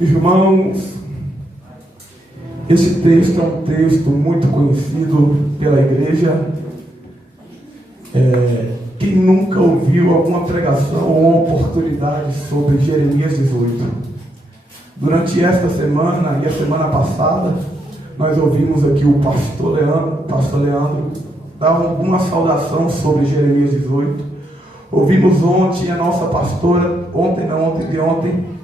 Irmãos, este texto é um texto muito conhecido pela igreja. Quem nunca ouviu alguma pregação ou oportunidade sobre Jeremias 18? Durante esta semana e a semana passada, nós ouvimos aqui o pastor Leandro dar uma saudação sobre Jeremias 18. Ouvimos ontem a nossa pastora, ontem,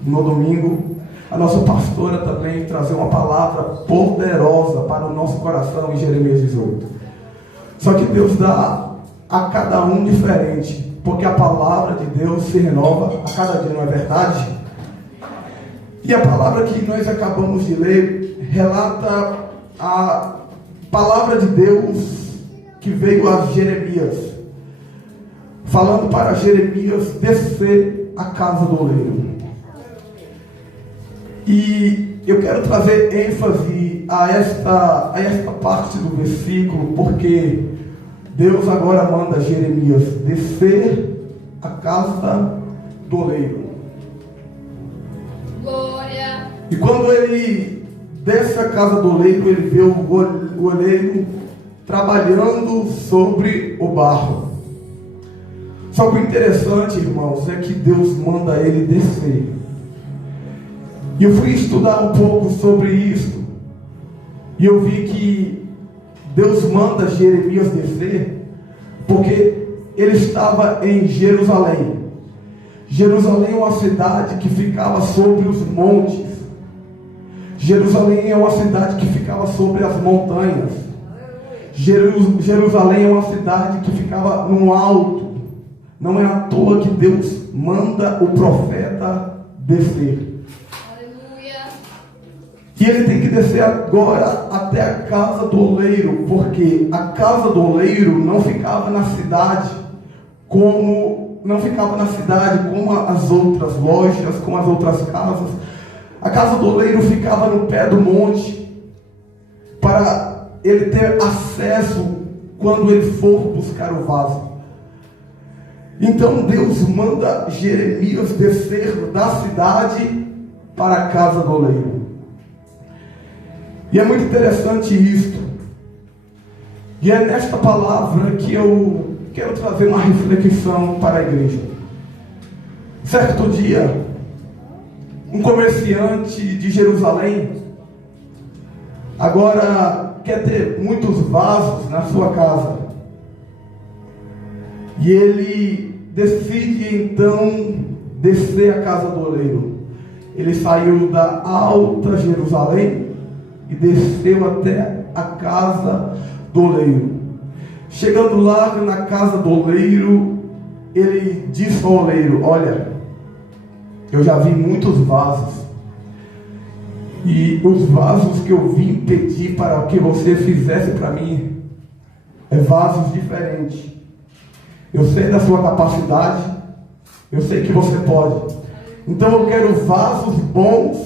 no domingo, a nossa pastora também trazer uma palavra poderosa para o nosso coração em Jeremias 18. Só que Deus dá a cada um diferente, porque a palavra de Deus se renova a cada dia, não é verdade? E a palavra que nós acabamos de ler relata a palavra de Deus que veio a Jeremias, falando para Jeremias descer a casa do oleiro. E eu quero trazer ênfase a esta parte do versículo, porque Deus agora manda Jeremias descer a casa do oleiro. Glória. E quando ele desce a casa do oleiro, ele vê o oleiro trabalhando sobre o barro. Só que o interessante, irmãos, é que Deus manda ele descer. E eu fui estudar um pouco sobre isso, e eu vi que Deus manda Jeremias descer, porque ele estava em Jerusalém. Jerusalém é uma cidade que ficava sobre os montes. Jerusalém é uma cidade que ficava sobre as montanhas. Jerusalém é uma cidade que ficava no alto. Não é à toa que Deus manda o profeta descer. E ele tem que descer agora até a casa do oleiro, porque a casa do oleiro não ficava na cidade como as outras lojas, como as outras casas. A casa do oleiro ficava no pé do monte, para ele ter acesso quando ele for buscar o vaso. Então Deus manda Jeremias descer da cidade para a casa do oleiro. E é muito interessante isto. E é nesta palavra que eu quero trazer uma reflexão para a igreja. Certo dia, um comerciante de Jerusalém agora quer ter muitos vasos na sua casa. E ele decide então descer a casa do oleiro. Ele saiu da Alta Jerusalém e desceu até a casa do oleiro. Chegando lá na casa do oleiro, ele disse ao oleiro: olha, eu já vi muitos vasos, e os vasos que eu vim pedir para que você fizesse para mim é vasos diferentes. Eu sei da sua capacidade, eu sei que você pode, então eu quero vasos bons,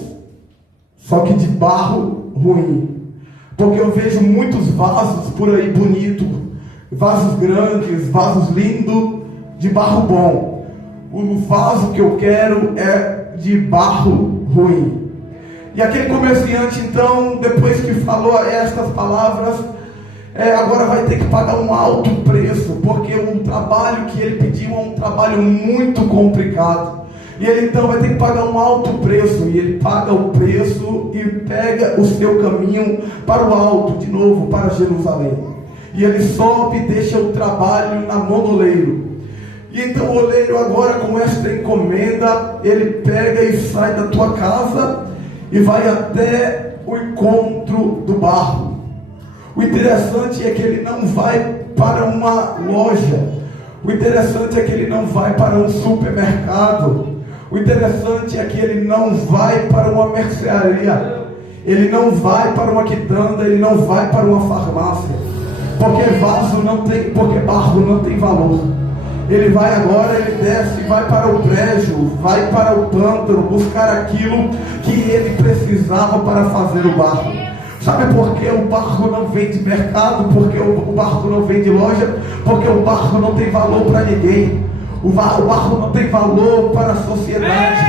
só que de barro ruim, porque eu vejo muitos vasos por aí bonitos, vasos grandes, vasos lindos, de barro bom. O vaso que eu quero é de barro ruim. E aquele comerciante então, depois que falou estas palavras, agora vai ter que pagar um alto preço, porque o trabalho que ele pediu é um trabalho muito complicado. E ele então vai ter que pagar um alto preço. E ele paga o preço e pega o seu caminho para o alto, de novo, para Jerusalém. E ele sobe e deixa o trabalho na mão do oleiro. E então o oleiro agora, com esta encomenda, ele pega e sai da tua casa e vai até o encontro do barro. O interessante é que ele não vai para uma loja. O interessante é que ele não vai para um supermercado. O interessante é que ele não vai para uma mercearia, ele não vai para uma quitanda, ele não vai para uma farmácia, porque barro não tem valor. Ele vai agora, ele desce, vai para o brejo, vai para o pântano, buscar aquilo que ele precisava para fazer o barro. Sabe por que o barro não vem de mercado? Porque o barro não vem de loja? Porque o barro não tem valor para ninguém. O barro não tem valor para a sociedade.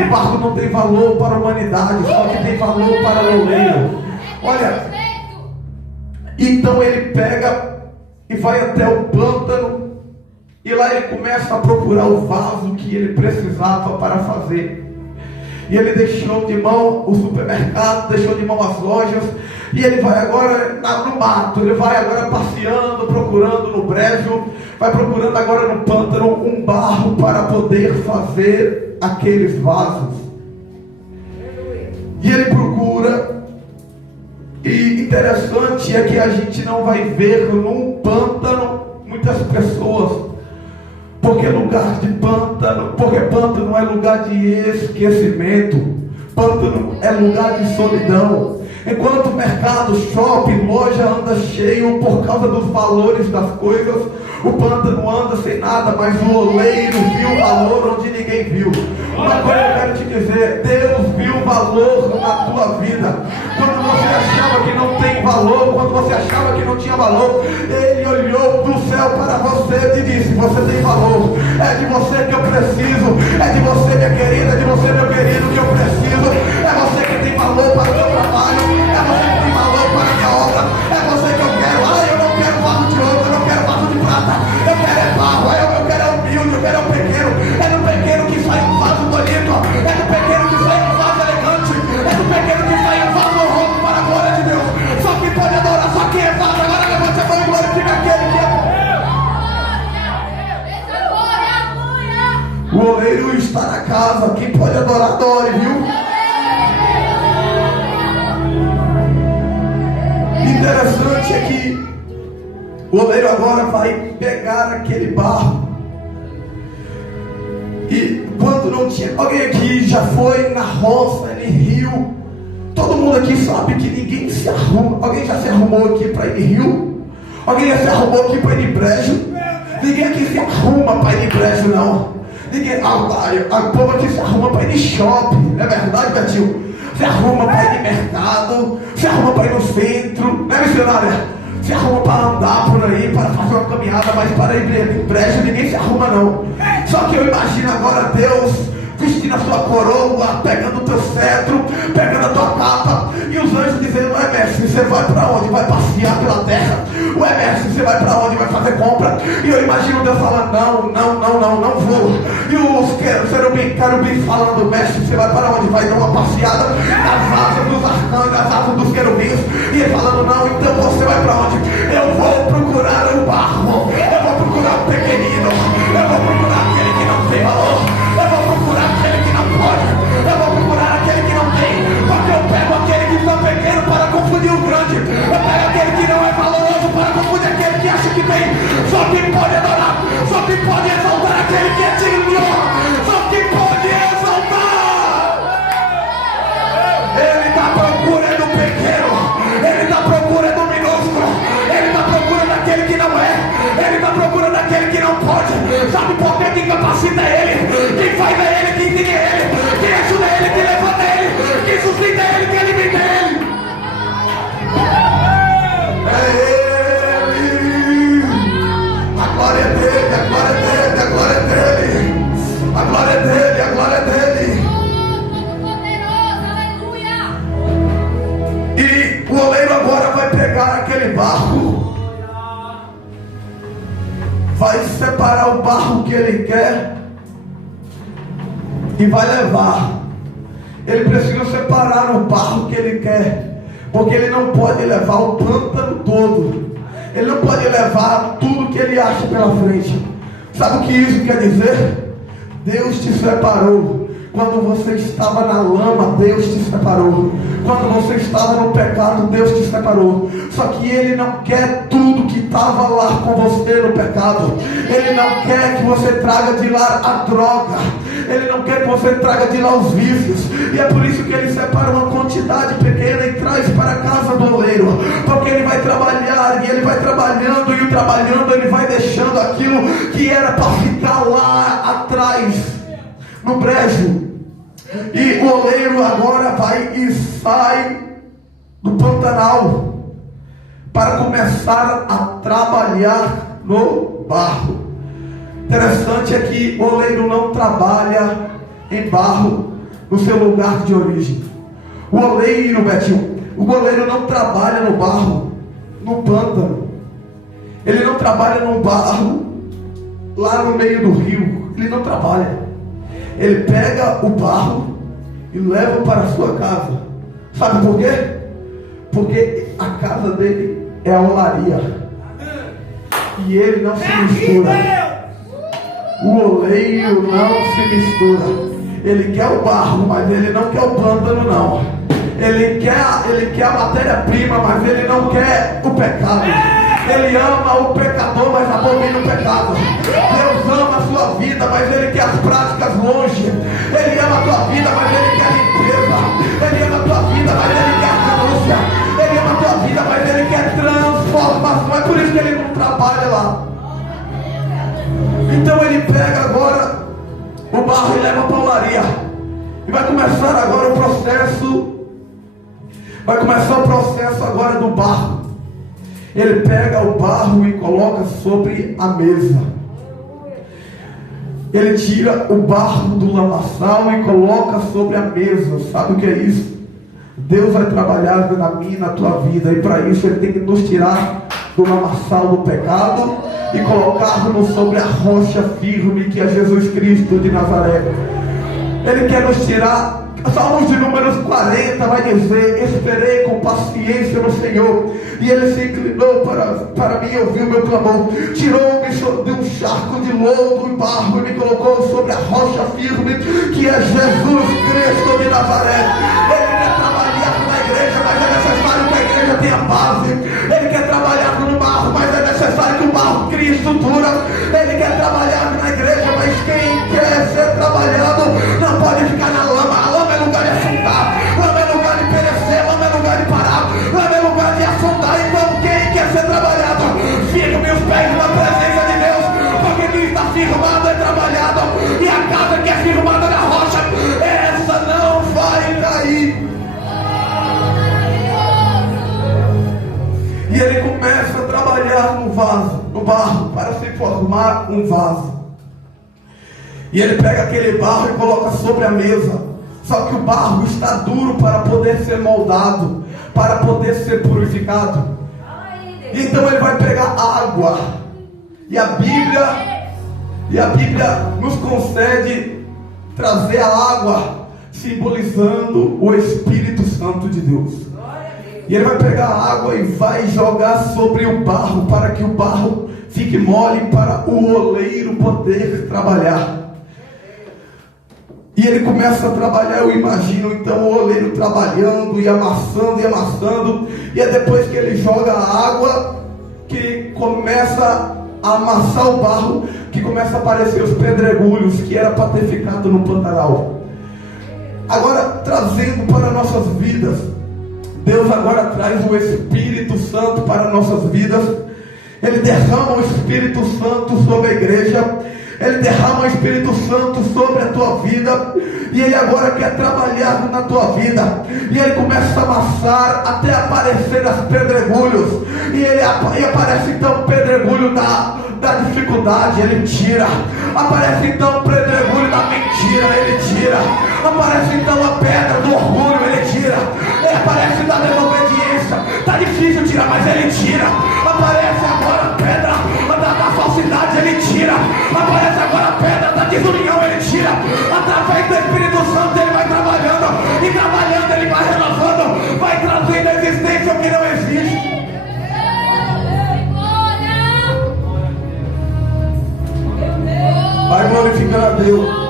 O barro não tem valor para a humanidade, só que tem valor para o oleiro. Olha, então ele pega e vai até o pântano, e lá ele começa a procurar o vaso que ele precisava para fazer. E ele deixou de mão o supermercado, deixou de mão as lojas, e ele vai agora no mato, ele vai agora passeando, procurando no brejo, vai procurando agora no pântano um barro para poder fazer aqueles vasos. E ele procura, e interessante é que a gente não vai ver num pântano muitas pessoas. Porque lugar de pântano, porque pântano é lugar de esquecimento, pântano é lugar de solidão. Enquanto o mercado, shopping, loja anda cheio por causa dos valores das coisas, o pântano anda sem nada, mas o oleiro viu valor onde ninguém viu. Uma coisa eu quero te dizer: Deus viu valor na tua vida. Quando você achava que não tem valor, quando você achava que não tinha valor, Ele olhou do céu para você e disse: você tem valor, é de você que eu preciso, é de você, minha querida, é de você, meu querido, que eu preciso. É você que tem valor para o meu trabalho, é você que tem valor para a minha obra, é você que eu quero. Eu não quero barro de ouro, eu não quero barro de prata, eu quero é barro, eu quero é humilde, eu quero é um pequeno. É do pequeno que sai um vaso bonito, é do pequeno que sai um vaso elegante, é do pequeno que sai um vaso honroso para a glória de Deus. Só quem pode adorar, só quem é vaso. Agora levante a mão e glorifica aquele que é. O oleiro está na casa, quem pode adorar, adore, viu? Interessante é que o oleiro agora vai pegar aquele barro. E quando não tinha, alguém aqui já foi na roça, em rio? Todo mundo aqui sabe que ninguém se arruma. Alguém já se arrumou aqui para ir em rio? Alguém já se arrumou aqui para ir em brejo? Ninguém aqui se arruma para ir em brejo, não. Ninguém, a povo aqui se arruma para ir em shopping, não é verdade, Betinho? Se arruma para ir em mercado, se arruma para ir no centro, né, missionária? Se arruma para andar por aí, para fazer uma caminhada, mas para ir em brejo ninguém se arruma, não. Só que eu imagino agora Deus vestindo a sua coroa, pegando o teu cetro, pegando a tua capa, e os anjos dizendo: ué, mestre, você vai para onde? Vai passear pela terra? Ué, mestre, você vai para onde? Vai fazer compra? E eu imagino Deus falando: não vou. E os querubins falando: mestre, você vai para onde? Vai dar uma passeada nas asas dos arcanjos, nas asas dos querubins. E ele falando: não, então você vai para onde? Eu vou procurar o barro, eu vou procurar o pequenino, eu vou procurar aquele que não tem valor, eu vou procurar aquele que não pode, eu vou procurar aquele que não tem, porque eu pego aquele que está pequeno para confundir o grande, eu pego aquele que não é valoroso para confundir aquele que acha que tem. Só quem pode adorar, só quem pode exaltar aquele que é digno de honra, só quem pode exaltar. Ele está à procura do pequeno, ele está à procura do minúsculo, ele está à procura daquele que não é, ele está à procura daquele que não pode. Sabe por que quem capacita é ele, quem faz é ele, quem ensina é ele, quem ajuda é ele, quem levanta é ele, quem sustenta é ele, quem alimenta é ele. É ele. A glória é dele, a glória é dele, a glória é dele, a glória é dele, a glória é dele. E o oleiro agora vai pegar aquele barro, vai separar o barro que ele quer e vai levar. Ele precisa separar o barro que ele quer, porque ele não pode levar o pântano todo, ele não pode levar tudo que ele acha pela frente. Sabe o que isso quer dizer? Deus te separou. Quando você estava na lama, Deus te separou. Quando você estava no pecado, Deus te separou. Só que Ele não quer tudo que estava lá com você no pecado. Ele não quer que você traga de lá a droga. Ele não quer que você traga de lá os vícios. E é por isso que Ele separa uma quantidade pequena e traz para a casa do oleiro. Porque Ele vai trabalhar, e Ele vai trabalhando, e trabalhando Ele vai deixando aquilo que era para ficar lá atrás, no brejo. E o oleiro agora vai e sai do Pantanal para começar a trabalhar no barro. Interessante é que o oleiro não trabalha em barro, no seu lugar de origem. O oleiro, Betinho, o goleiro não trabalha no barro, no pântano. Ele não trabalha no barro lá no meio do rio. Ele não trabalha. Ele pega o barro e leva para a sua casa. Sabe por quê? Porque a casa dele é a olaria. E ele não se mistura. O oleiro não se mistura. Ele quer o barro, mas ele não quer o pântano, não. Ele quer a matéria-prima, mas ele não quer o pecado. Ele ama o pecador, mas abomina o pecado. Deus ama a sua vida, mas ele quer as práticas longe. Ele ama a tua vida, mas ele quer limpeza. Ele ama a tua vida, mas ele quer renúncia. Ele ama a tua vida, mas ele quer transformação. É por isso que ele não trabalha lá. Então ele pega agora o barro e leva para a olaria. E vai começar agora o processo. Vai começar o processo agora do barro. Ele pega o barro e coloca sobre a mesa. Ele tira o barro do lamaçal e coloca sobre a mesa. Sabe o que é isso? Deus vai trabalhar na minha e na tua vida. E para isso ele tem que nos tirar do lamaçal do pecado e colocar-nos sobre a rocha firme que é Jesus Cristo de Nazaré. Ele quer nos tirar. Salmos de números 40 vai dizer: esperei com paciência no Senhor, e Ele se inclinou para mim e ouviu o meu clamor. Tirou-me de um charco de lodo e barro e me colocou sobre a rocha firme que é Jesus Cristo de Nazaré. Ele quer trabalhar na igreja, mas é necessário que a igreja tenha base. Ele quer trabalhar no barro, mas é necessário que o barro crie estrutura. Ele quer trabalhar na igreja, mas quem quer ser trabalhado não pode ficar na lama. A lama é lugar de afundar, lama é lugar de perecer, lama é lugar de parar, lama é lugar de afundar. Então quem quer ser trabalhado, firme os pés na presença de Deus, porque quem está firmado é trabalhado, e a casa que é firmada na rocha, essa não vai cair. E ele começa a trabalhar no vaso, no barro, para se formar um vaso. E ele pega aquele barro e coloca sobre a mesa. Só que o barro está duro para poder ser moldado, para poder ser purificado. Então ele vai pegar água. E a Bíblia nos concede trazer a água, simbolizando o Espírito Santo de Deus. E ele vai pegar a água e vai jogar sobre o barro, para que o barro fique mole, para o oleiro poder trabalhar. E ele começa a trabalhar, eu imagino então o oleiro trabalhando e amassando. E é depois que ele joga a água que começa a amassar o barro, que começa a aparecer os pedregulhos que era para ter ficado no Pantanal. Agora, trazendo para nossas vidas, Deus agora traz o Espírito Santo para nossas vidas. Ele derrama o Espírito Santo sobre a igreja. Ele derrama o Espírito Santo sobre a tua vida. E Ele agora quer trabalhar na tua vida. E Ele começa a amassar até aparecer as pedregulhos. E aparece então o pedregulho da dificuldade, Ele tira. Aparece então o pedregulho da mentira, Ele tira. Aparece então a pedra do orgulho, Ele tira. Aparece da desobediência. Está difícil tirar, mas Ele tira. Aparece agora a pedra da falsidade, Ele tira. Aparece agora a pedra da desunião, Ele tira. Através do Espírito Santo Ele vai trabalhando. E trabalhando Ele vai renovando. Vai trazendo a existência o que não existe. Vai glorificando a Deus.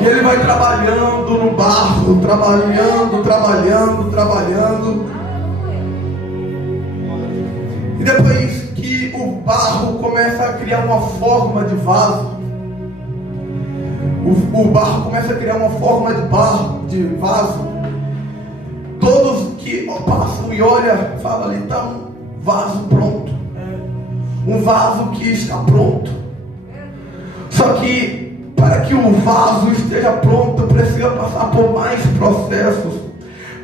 E ele vai trabalhando no barro, trabalhando. E depois que o barro começa a criar uma forma de vaso, o barro começa a criar uma forma de vaso, todos que passam e olham, falam ali, está um vaso pronto. Um vaso que está pronto. Só que para que o vaso esteja pronto, precisa passar por mais processos.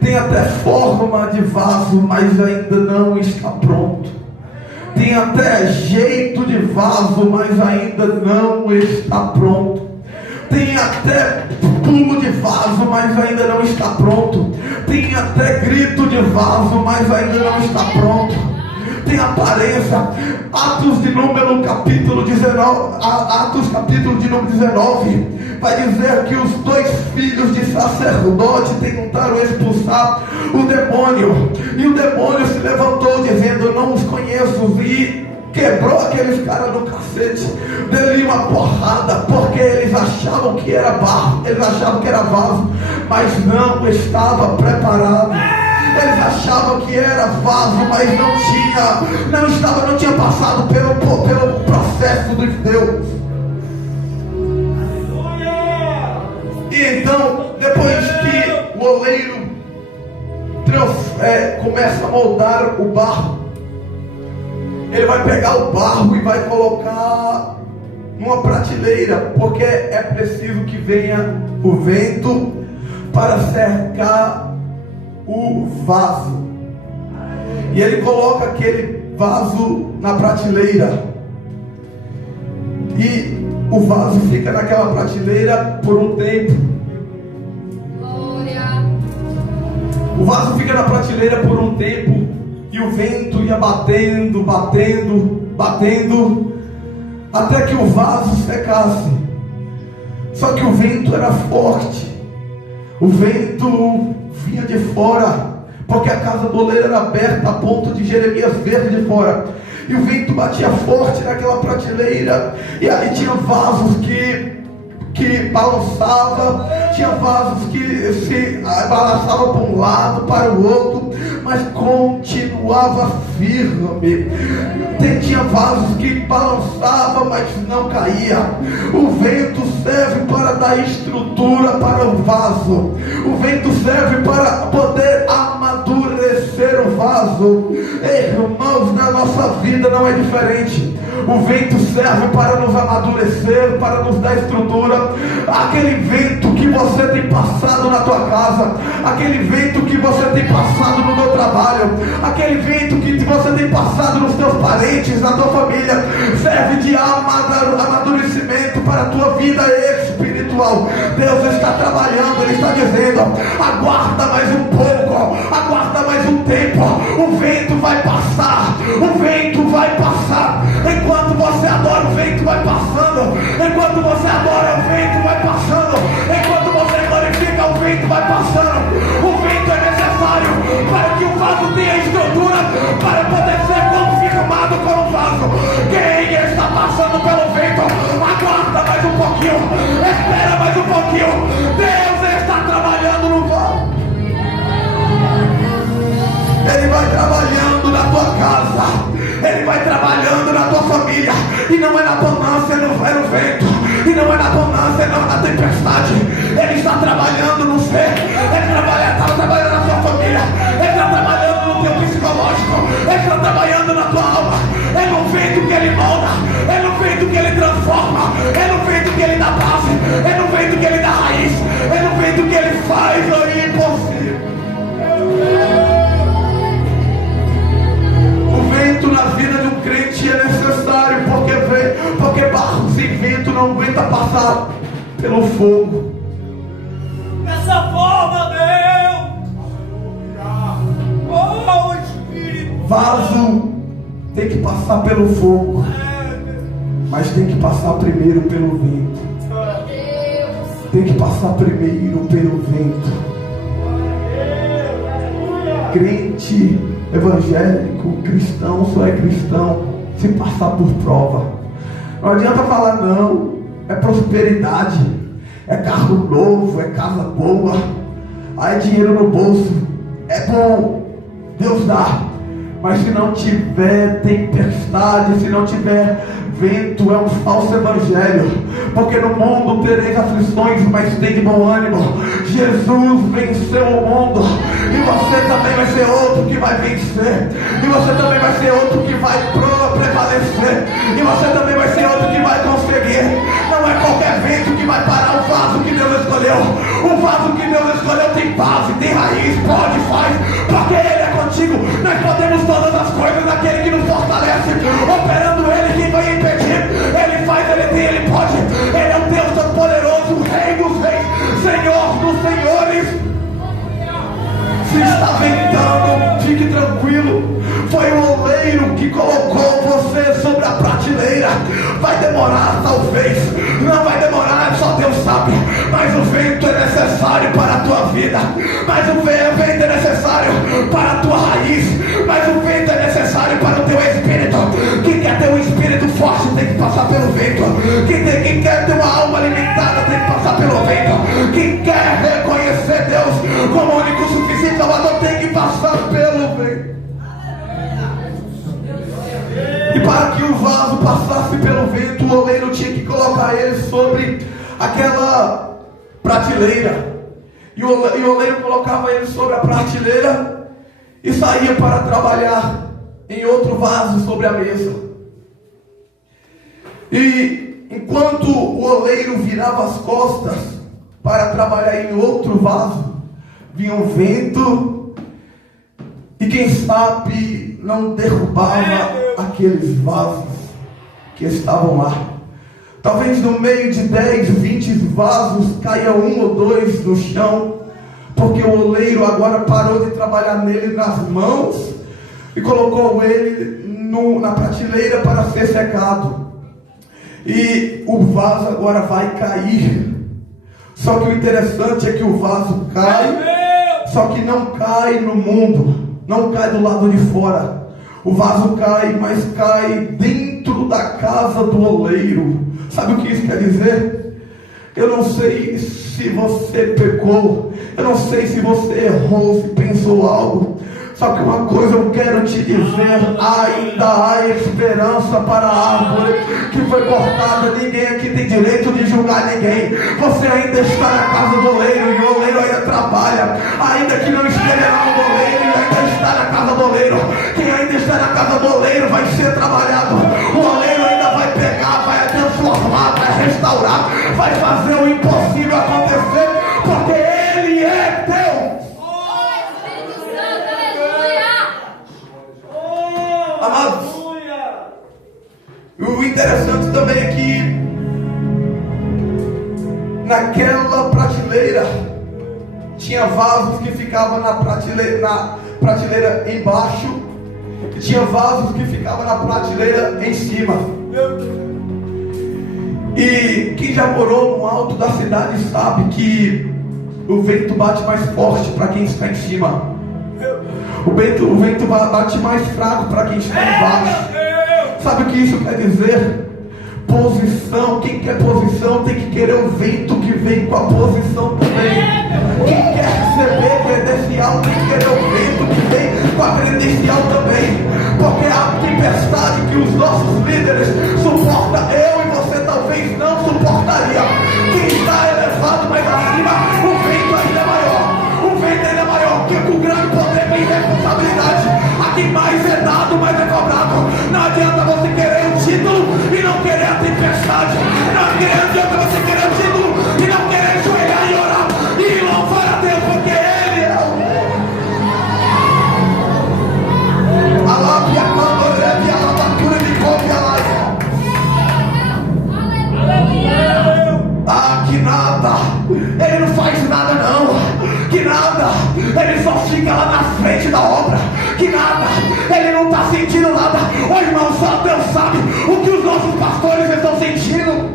Tem até forma de vaso, mas ainda não está pronto. tem até jeito de vaso, mas ainda não está pronto. Tem até pulo de vaso, mas ainda não está pronto. Tem até grito de vaso, mas ainda não está pronto. Tem aparência. Atos de número capítulo 19, Atos capítulo de número 19, vai dizer que os 2 filhos de sacerdote tentaram expulsar o demônio, e o demônio se levantou dizendo: não os conheço, e quebrou aqueles caras no cacete, deu-lhe uma porrada, porque eles achavam que era barro, eles achavam que era vaso, mas não estava preparado. Eles achavam que era vaso, mas não tinha passado pelo processo dos Deus. E então, depois que o oleiro começa a moldar o barro, ele vai pegar o barro e vai colocar numa prateleira, porque é preciso que venha o vento para cercar o vaso. E ele coloca aquele vaso na prateleira, e o vaso fica naquela prateleira por um tempo. Glória. O vaso fica na prateleira por um tempo, e o vento ia batendo, até que o vaso secasse. Só que o vento era forte, o vento vinha de fora, porque a casa do oleiro era aberta a ponto de Jeremias ver de fora, e o vento batia forte naquela prateleira, e aí tinha vasos que balançava, tinha vasos que se balançavam para um lado, para o outro, mas continuava firme. Tinha vasos que balançavam, mas não caía. O vento serve para dar estrutura para o vaso. O vento serve para poder amadurecer o vaso. Irmãos, na nossa vida não é diferente. O vento serve para nos amadurecer, para nos dar estrutura. Aquele vento que você tem passado na tua casa, aquele vento que você tem passado no teu trabalho, aquele vento que você tem passado nos teus parentes, na tua família, serve de amadurecimento para a tua vida espiritual. Deus está trabalhando, Ele está dizendo: aguarda mais um pouco, aguarda mais um tempo. O vento vai passar, o vento vai passar. Enquanto você adora, o vento vai passando. Enquanto você adora, o vento vai passando. Enquanto você glorifica, o vento vai passando. O vento é necessário para que o vaso tenha estrutura, para poder ser confirmado como vaso. Quem está passando pelo vento, aguarda mais um pouquinho, espera mais um pouquinho. Deus está trabalhando no vaso. Ele vai trabalhando na tua casa, Ele vai trabalhando na tua família. E não é na bonança, é no vento. E não é na bonança, é na tempestade. Ele está trabalhando no ser. Ele está trabalhando na tua família. Ele está trabalhando no teu psicológico. Ele está trabalhando na tua alma. É no vento que Ele molda, é no vento que Ele transforma, é no vento que Ele dá base, é no vento que Ele dá raiz, é no vento que Ele faz o impossível. O vento na vida de um crente é necessário, porque barro sem vento não aguenta passar pelo fogo. Dessa forma, Deus, oh Espírito, Vaso tem que passar pelo fogo, mas tem que passar primeiro pelo vento. Tem que passar primeiro pelo vento. Crente evangélico, cristão, só é cristão se passar por prova. Não adianta falar não, é prosperidade, é carro novo, é casa boa, aí dinheiro no bolso, é bom, Deus dá. Mas se não tiver tempestade, se não tiver vento, é um falso evangelho. Porque no mundo tereis aflições, mas tem de bom ânimo. Jesus venceu o mundo, e você também vai ser outro que vai vencer. E você também vai ser outro que vai prevalecer. E você também vai ser outro que vai conseguir. Não é qualquer vento que vai parar o vaso que Deus escolheu. O vaso que Deus escolheu tem base, tem raiz, pode, faz, porque Ele é contigo. Nós podemos todas as coisas naquele que nos fortalece. tua vida, mas o vento é necessário para a tua raiz, mas o vento é necessário para o teu espírito. Quem quer ter um espírito forte tem que passar pelo vento. Quem quer ter uma alma alimentada tem que passar pelo vento. Quem quer reconhecer Deus como o único suficiente Salvador tem que passar pelo vento. E para que o vaso passasse pelo vento, o oleiro tinha que colocar ele sobre aquela prateleira. E o oleiro colocava ele sobre a prateleira e saía para trabalhar em outro vaso sobre a mesa. E enquanto o oleiro virava as costas para trabalhar em outro vaso, vinha um vento e quem sabe não derrubava aqueles vasos que estavam lá. Talvez no meio de 10, 20 vasos caia um ou dois no chão, porque o oleiro agora parou de trabalhar nele nas mãos e colocou ele na prateleira para ser secado. E o vaso agora vai cair. Só que o interessante é que o vaso cai, só que não cai no mundo, não cai do lado de fora. O vaso cai, mas cai dentro da casa do oleiro. Sabe o que isso quer dizer? Eu não sei se você pecou, eu não sei se você errou, se pensou algo. Só que uma coisa eu quero te dizer: ainda há esperança para a árvore que foi cortada. Ninguém aqui tem direito de julgar ninguém. Você ainda está na casa do oleiro e o oleiro ainda trabalha. Ainda que não esteja no oleiro, ele ainda está na casa do oleiro. Quem ainda está na casa do oleiro vai ser trabalhado. O oleiro ainda vai pegar, vai transformar, vai restaurar, vai fazer o impossível acontecer, porque ele é Deus. Amados, o interessante também é que naquela prateleira tinha vasos que ficavam na prateleira embaixo e tinha vasos que ficavam na prateleira em cima. E quem já morou no alto da cidade sabe que o vento bate mais forte para quem está em cima. O vento bate mais fraco para quem está embaixo. Sabe o que isso quer dizer? Posição. Quem quer posição tem que querer o vento que vem com a posição também. Quem quer receber credencial tem que querer o vento que vem com a credencial também. Porque a tempestade que os nossos líderes suportam, eu e você talvez não suportaria. Quem está elevado mais acima, o vento ainda é maior. O vento ainda é maior, porque com grande poder vem responsabilidade. A quem mais é dado, mais é cobrado. Não adianta você querer o título e não querer a tempestade. Não adianta você querer o título e não querer joelhar e orar e louvar a Deus, porque Ele é o Rei. Alabia quando leve a lavatura de couve a laia. Ah, que nada. Ele não faz nada não. Que nada, ele só fica lá na frente da obra. Que nada, ele não está sentindo nada. Ô irmão, só Deus sabe o que os nossos pastores estão sentindo.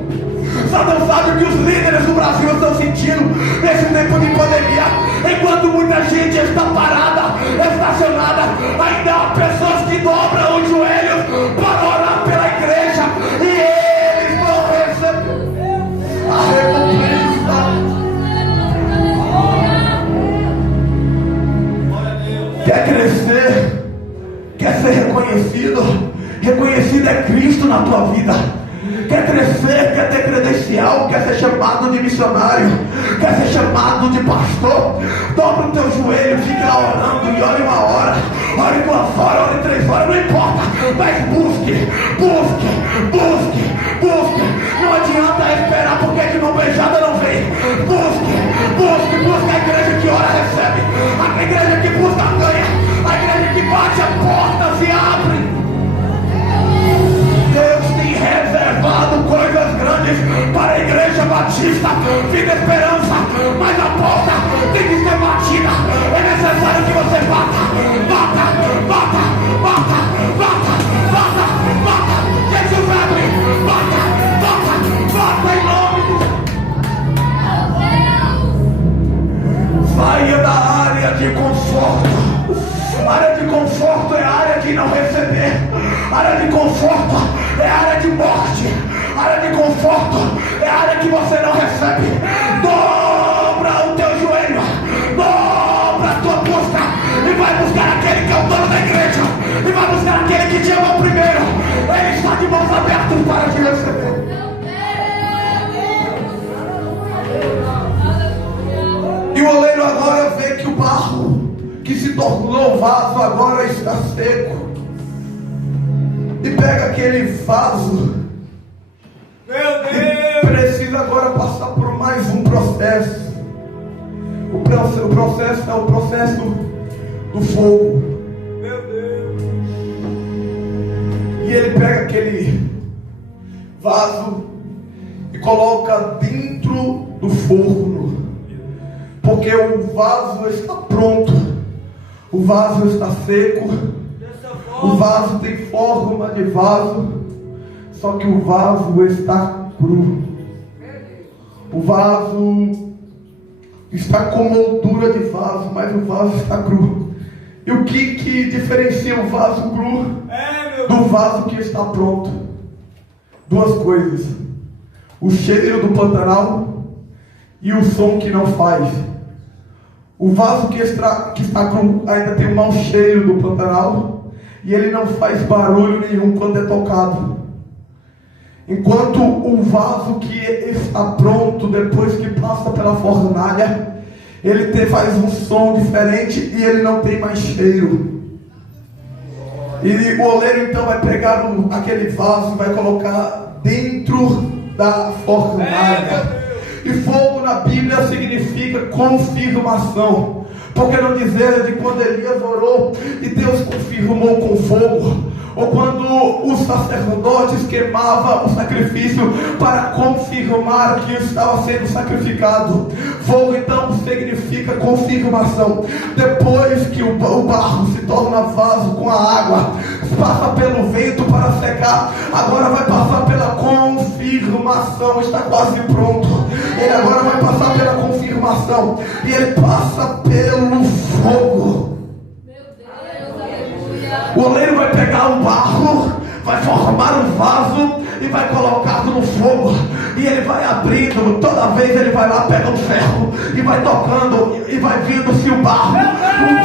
Só Deus sabe o que os líderes do Brasil estão sentindo nesse tempo de pandemia. Enquanto muita gente está parada, estacionada, ainda há pessoas que dobram os joelhos para orar pela igreja. E eles vão receber a recompensa. Quer crescer, quer ser reconhecido. Reconhecido é Cristo na tua vida. Quer crescer, quer ter credencial, quer ser chamado de missionário, quer ser chamado de pastor. Dobra o teu joelho, fica orando e ore 1 hora, ore 2 horas, ore 3 horas, não importa. Mas busque. Não adianta esperar porque de mão beijada não vem. Busque. A igreja que ora recebe. A igreja que busca ganha. A igreja que bate a porta se abre. Deus tem reservado coisas grandes para a igreja batista, Vida Esperança, mas a porta tem que ser batida. É necessário que você bata. Jesus abre, bata em nome de Área de conforto é área de morte. Área de conforto é área que você não recebe. Dobra o teu joelho, dobra a tua busca e vai buscar aquele que é o dono da igreja, e vai buscar aquele que te ama primeiro. Ele está de mãos abertas para te receber. E o oleiro agora vê que o barro que se tornou vaso agora está seco, e pega aquele vaso e precisa agora passar por mais um processo. O processo é o processo do fogo. Meu Deus. E ele pega aquele vaso e coloca dentro do forno, porque o vaso está pronto, o vaso está seco, o vaso tem forma de vaso, só que o vaso está cru. O vaso está com moldura de vaso, mas o vaso está cru. E o que diferencia o vaso cru do vaso que está pronto? Duas coisas: o cheiro do Pantanal e o som que não faz. O vaso que está cru ainda tem o mau cheiro do Pantanal, e ele não faz barulho nenhum quando é tocado. Enquanto o vaso que está pronto, depois que passa pela fornalha, ele faz um som diferente e ele não tem mais cheiro. E o oleiro então vai pegar aquele vaso e vai colocar dentro da fornalha. E fogo na Bíblia significa confirmação. Porque não dizer de quando Elias orou e Deus confirmou com fogo, ou quando os sacerdotes queimavam o sacrifício para confirmar que estava sendo sacrificado. Fogo então significa confirmação. Depois que o barro se torna vaso com a água, passa pelo vento para secar, agora vai passar pela confirmação. Está quase pronto. Ele agora vai passar pela confirmação, e ele passa pelo fogo. O oleiro vai pegar o barro, vai formar um vaso e vai colocar no fogo. E ele vai abrindo, toda vez ele vai lá, pega um ferro e vai tocando, e vai vindo-se o barro. O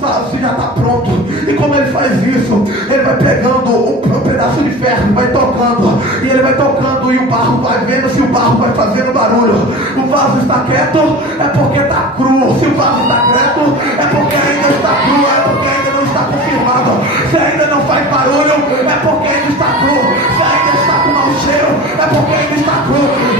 vaso já está pronto. E como ele faz isso? Ele vai pegando um pedaço de ferro, vai tocando, e ele vai tocando, e o barro vai vendo se o barro vai fazendo barulho. O vaso está quieto, é porque está cru. Se o vaso está quieto, é porque ainda está cru, é porque ainda não está confirmado. Se ainda não faz barulho, é porque ainda está cru. Se ainda está com mau cheiro, é porque ainda está cru.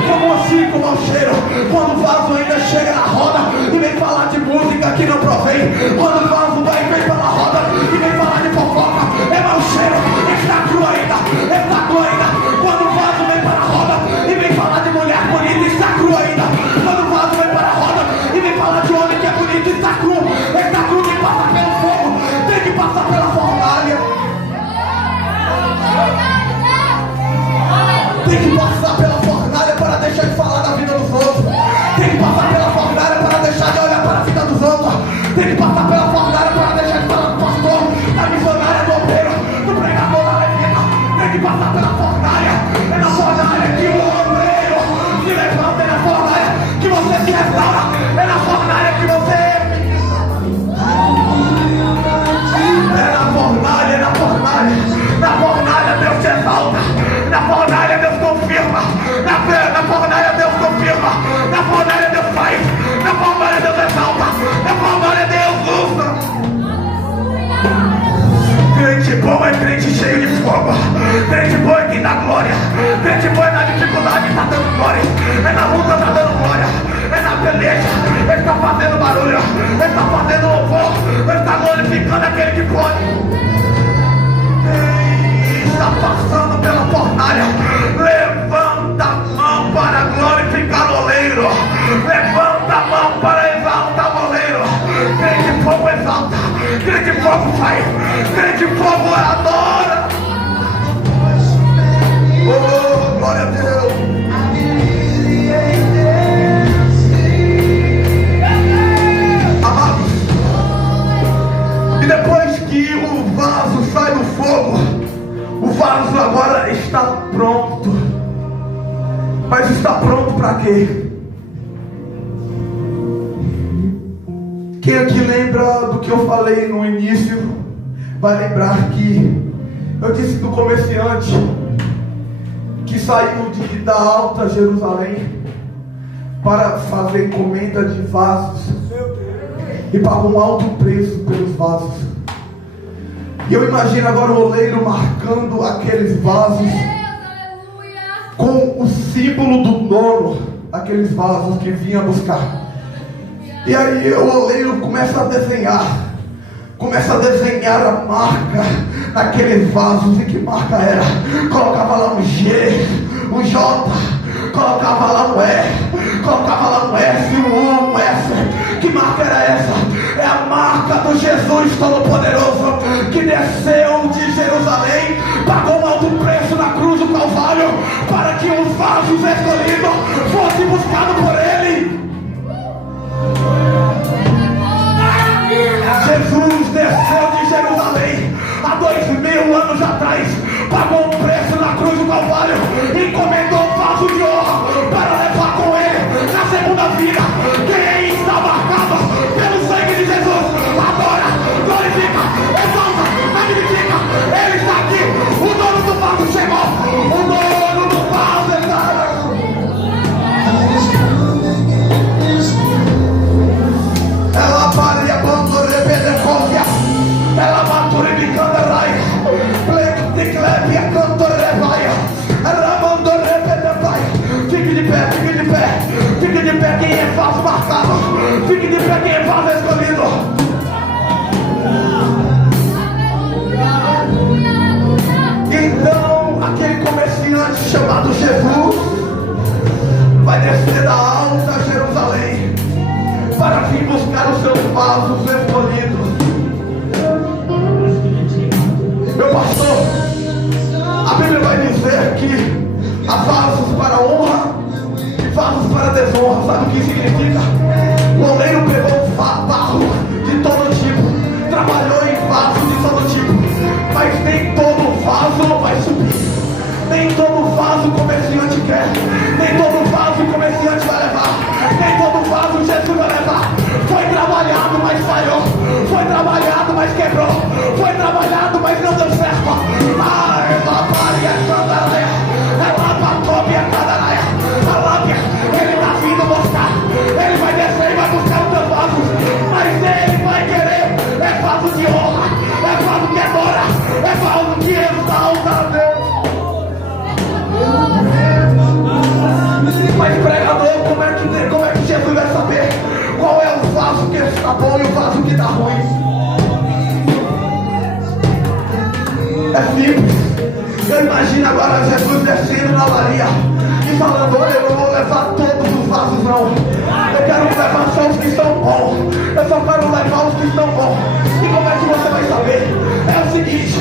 Como assim com mau cheiro? Quando o vaso ainda chega na roda e vem falar de música que não provém. Quando o vaso vai e vem pela roda e vem falar de fofoca, é mau cheiro, está cru ainda, está cru ainda. Quando o vaso vem para a roda e vem falar de mulher bonita, está cru ainda. Quando o vaso vem para a roda e vem falar de homem que é bonito, está cru. Está cru, tem que passar pelo fogo, tem que passar pela fornalha. Tem que passar pela fornalha para deixar de falar da vida dos outros. Tem que passar pela fornalha para deixar de olhar para a vida dos outros. Tem que passar pela fornalha para deixar de falar do pastor, da missionária, do obreiro, do pregador, da levita. Tem que passar pela fornalha. É na fornalha que o obreiro se levanta, é na fornalha que você se restaura, é na fornalha que você... É na fornalha, é na fornalha. Na fornalha Deus te exalta. Na fornalha Deus confirma. Na fornalha Deus confirma. Na fornalha Deus faz. Na fornalha Deus exalta. Na fornalha Deus usa. Crente bom é crente cheio de fogo. Crente bom é quem dá glória. Crente bom é na dificuldade está dando glória. É na luta está dando glória. É na peleja, ele está fazendo barulho. Ele está fazendo louvor. Ele está glorificando aquele que pode. Está passando pela fornalha. Levanta a mão para glorificar o oleiro. Levanta a mão para exaltar o oleiro. Crente fogo exalta. Crente fogo faz. Crente fogo adora. Oh, glória a Deus. Amados, e depois que o vaso sai do fogo, está pronto. Mas está pronto para quê? Quem aqui lembra do que eu falei no início, vai lembrar que eu disse do comerciante que saiu da Alta Jerusalém para fazer encomenda de vasos e pagou um alto preço pelos vasos. E eu imagino agora o oleiro marcando aqueles vasos com o símbolo do dono, aqueles vasos que vinha buscar. E aí o oleiro começa a desenhar a marca naqueles vasos. E que marca era? Colocava lá um G, um J, colocava lá um E, colocava lá um S, um U, um S. Que marca era essa? É a marca do Jesus Todo-Poderoso, que desceu de Jerusalém, pagou um alto preço na cruz do Calvário, para que os vasos escolhidos fossem buscados por Ele. Jesus desceu de Jerusalém há 2000 anos atrás, pagou um preço na cruz do Calvário, encomendou um vaso de ouro para levar com Ele na segunda vida. Quem está marcado pelo sangue de Jesus, adora, glorifica, exalta, magnifica. Ele está aqui, o dono do vaso chegou, o dono do vaso está. Ela para e ela matura e canta raia, plec de cleve a canto revaia, ela mandou repetir pai. Fique de pé, fique de pé, fique de pé quem é vaso marcado, fique de pé quem é vaso escolhido. Então aquele comerciante chamado Jesus vai descer da Alta Jerusalém para vir buscar os seus vasos escolhidos. Meu pastor, a Bíblia vai dizer que há vasos para honra e vasos para desonra. Sabe o que significa? O oleiro pegou barro de todo tipo, trabalhou em vasos de todo tipo, mas nem todo vaso vai subir, nem todo vaso o comerciante quer, nem todo vaso o comerciante vai levar, nem todo vaso Jesus vai levar. Foi trabalhado, mas falhou, foi trabalhado, mas quebrou, foi trabalhado, mas não deu certo. Ah, ela varia candaraia, ela batou minha candaraia, a lábia, ele está vindo buscar, ele vai descer e vai buscar os teus vasos, mas ele vai querer, é vaso de honra, é vaso que adora, é vaso que exalta a Deus. Mas pregador, como é que Jesus vai saber qual é o vaso que está bom e o vaso que está ruim? É simples. Eu imagino agora Jesus descendo na Maria e falando: olha, eu não vou levar todos os vasos não, eu quero levar só os que estão bons, eu só quero levar os que estão bons. E como é que você vai saber? É o seguinte: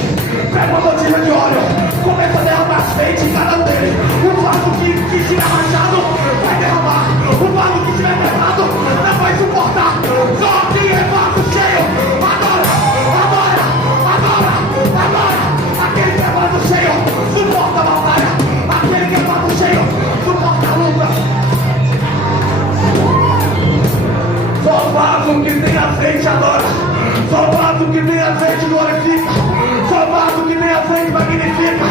pega uma botija de óleo, começa a derramar azeite em cada um deles. O vaso que estiver rachado vai derramar, o vaso que estiver quebrado não vai suportar. Só que é vaso cheio, adora, adora, adora, adora. Aquele que é vaso cheio suporta a batalha, aquele que é vaso cheio suporta a luta. Só vaso que tem azeite adora, só vaso que tem azeite glorifica, só vaso que tem azeite magnifica,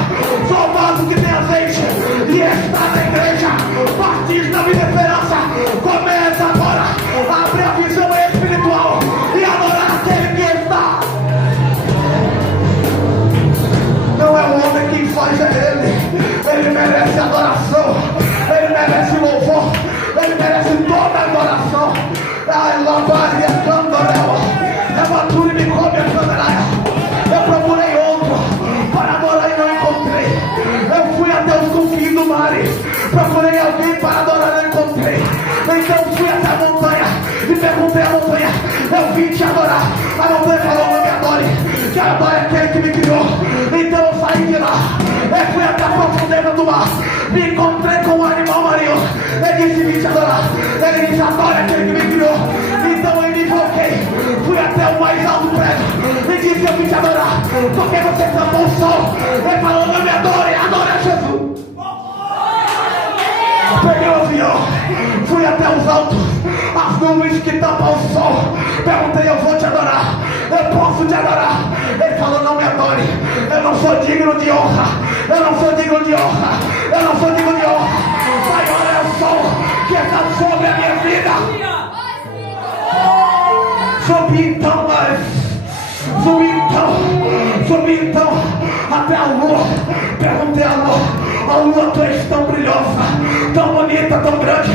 só vaso que tem azeite e está na igreja. Partir da vida e esperança começa agora a abrir a visão espiritual e adorar aquele que está. Não é o homem quem faz, é ele merece adoração, ele merece louvor, ele merece toda a adoração. Ai, Labaria, Candorela, é matura e me come a candaraia. Eu procurei outro para adorar e não encontrei. Eu fui até os confins do mar, procurei alguém para adorar e não encontrei. Então fui até a montanha e perguntei à montanha: eu vim te adorar. A montanha falou: não me adore, que adore aquele que me criou. Então eu saí de lá, eu fui até a profundeza do mar, me encontrei com um animal marinho. Ele disse: vim te adorar. Ele diz: adore aquele que me criou. Então eu me invoquei, fui até o mais alto prédio e disse: eu vim te adorar, porque você tampou o sol. Ele falou: não me adore, adore a Jesus. Peguei o avião, fui até os altos, as nuvens que tampam o sol. Perguntei: eu vou te adorar, eu posso te adorar? Ele falou: não me adore, eu não sou digno de honra, eu não sou digno de honra, eu não sou digno de honra. Maior é o sol que está sobre a minha vida. Subi então até a lua. Perguntei à lua: tu és tão brilhosa, tão bonita, tão grande,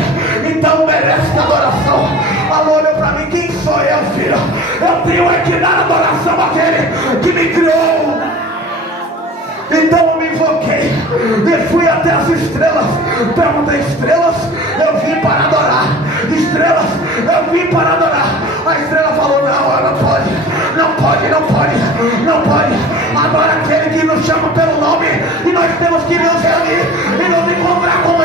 então merece adoração. A lua olhou para mim: quem sou eu, filho? Eu tenho é que dar adoração àquele que me criou. Então eu me invoquei e fui até as estrelas. Perguntei: estrelas, eu vim para adorar. Estrelas, eu vim para adorar. A estrela falou: não pode. Adora aquele que nos chama pelo nome. E nós temos que nos reunir e nos encontrar com